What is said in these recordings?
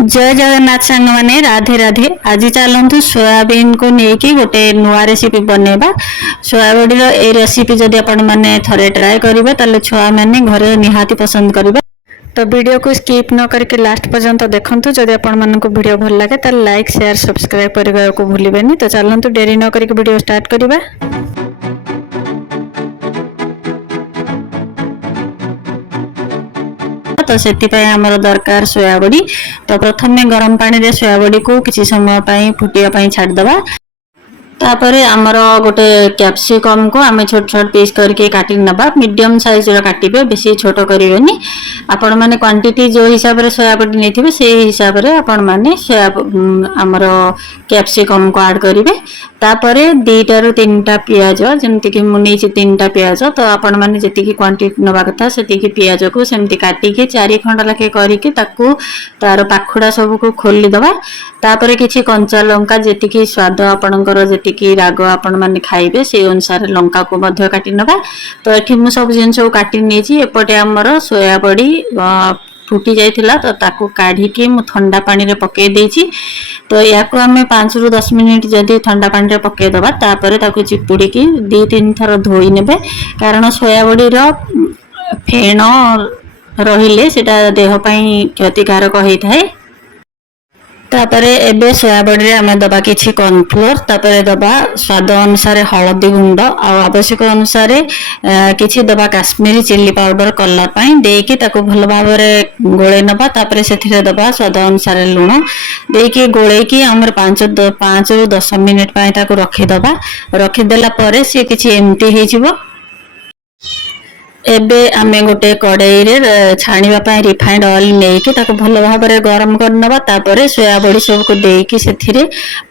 जय जगन्नाथ सांग माने राधे राधे। आज चलतु सोयाबीन को लेकिन गोटे नुआ रेसिपी बनैबा। सोयाबीन ए रेसिपी जदि आपण माने थरे ट्राए करिवे ताले छुआ माने घरे निहाती पसंद करिवे। तो वीडियो को स्किप न करके लास्ट पर्यंत देखंतु। जदि आपण मानक वीडियो भल लागे ताले लाइक शेयर सब्सक्राइब करबा को भूलिबेनी। तो चलतु देरी न करके वीडियो स्टार्ट करिबा। तो से आमर दरकार सोयाबड़ी। तो प्रथम गरम पानी रे सोयाबड़ी को किसी समय फुटिया छाड़दबा। तापर आमर गोटे कैप्सिकम को आम छोट छोट पीस करके काटी नबा। मीडियम साइज रो काटिबे, बेसी छोट करिवेनी। आपण माने क्वांटिटी जो हिसाब रे सोयाबड़ी नेथिबे से हिसाब रे आपण माने आमर कैप्सिकम को ऐड करिवे। तापरे 2 ରୁ 3टा पियाज, जेमति कि मुनेछि 3टा पियाज। तो आपण माने जति कि क्वांटिटी नबा कथा सेति कि पियाज को सेमति काटी के 4 खंड लाखे करिके ताकू तार पाखुडा सब को खोली दबा। तापरे किछि कंचा लंका जति कि स्वाद आपणकर जति कि राग आपण माने खाइबे से अनुसार लंका को मध्य काटी नबा। तो एठी मु सब जिंस को काटी नेछि। एपटे हमर सोयाबड़ी फुटी जाइथिला तो ताकू काढ़ी के मु ठंडा पानी रे पके देछि। तो याको हमें 5 ରୁ 10 मिनिट जदि ठंडा पानी रे पके दबा तापरे ताकू चिपुड़ी की 2-3 थर धोई नेबे। कारण सोयाबड़ी रो फेण रहिले सेटा देह पई क्षतिकारक होइथाय। तापरे एबे सोयाबड़ी रे हमें दबा किछि कॉर्नफ्लोर। तापरे दबा स्वाद अनुसार हळदी गुंड आ आवश्यक अनुसार किछि दबा काश्मीरी चिल्ली पाउडर कलर पई देकी ताको भल भाबरे गोळे नबा। तापरे सेथिरे दबा स्वाद अनुसार लूण देकी गोळे की हमर 5 ରୁ 10 मिनिट पई ताको रखि दबा। रखि देला परे से किछि एम्टी हे जिवो। एबे आमे गोटे कड़ाई रे छाणीबा पई रिफाइंड ऑयल नेकी ताको भल भाबरे गरम करनबा। तापरे सोयाबड़ी सब को देकी सेथिरे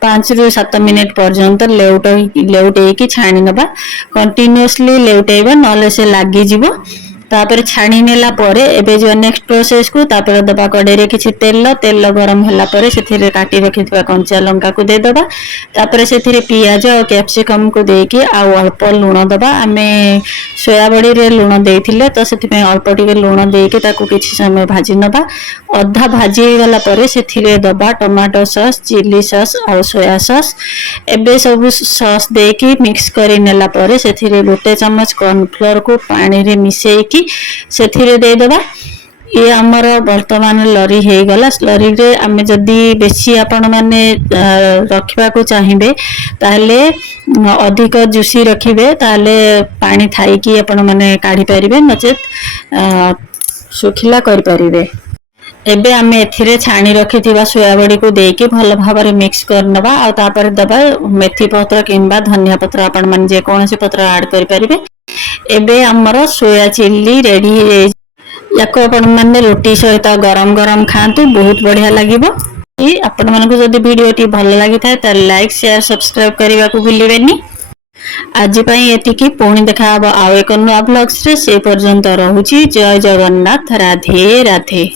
5 ରୁ 7 मिनिट पर्यंत लेउटेकी छाणी नबा। कंटीन्यूअसली लेउटेबा नले से लागी जिवो। तापर छाणी नेला परे एबे जो नेक्स्ट प्रोसेस को तापर दबा कड़ाई रे किछि तेल गरम होला परे सेथिरे काटी रखितबा कंचा लंका को दे दबा। तापर सेथिरे पियाज और कैप्सिकम को देकी आ अल्प लूण दबा। आमे सोयाबड़ी रे लूण देथिले तो सेति पे अल्प टिके लूण देकी ताको किछि समय भाजी नबा। अधा भाजी गला परे सेथिरे दबा टमाटो सॉस, चिली सॉस और सोया सॉस। एबे सब सॉस देकी मिक्स करि नेला परे सेथिरे 1 चम्मच कॉर्नफ्लोर को पानी रे मिसेकी सेथिरे दे दबा। ये आमर वर्तमान लरी हे गला। लरी रे आमे जदी बेसी आपण माने रखिबा को चाहिबे ताले अधिक जुसी रखिबे ताले पानी थाई कि आपण माने काढी परिबे, नचेत सुखिला कर परिबे। एबे आमे एथिरे छाणी रखिथिबा सोयाबड़ी को देकी भल भाबरे मिक्स करनबा। आ तापर दबा मेथी पत्र किंबा धनिया पत्र आपण माने जे कोनोसी पत्र ऐड कर परिबे। एबे हमर सोया चिल्ली रेडी हे। याको आपण माने रोटी सहित गरम गरम खांतु, बहुत बढ़िया लागिबो। आपण मानको जदि वीडियो टी भल लागि थाए त लाइक शेयर सब्सक्राइब करिवा को भूलिबेनी। आज पई एतिकी पुणी देखा हबो आउ एक नया ब्लॉग्स रे। से पर्यंत रहुची। जय जगन्नाथ, राधे राधे।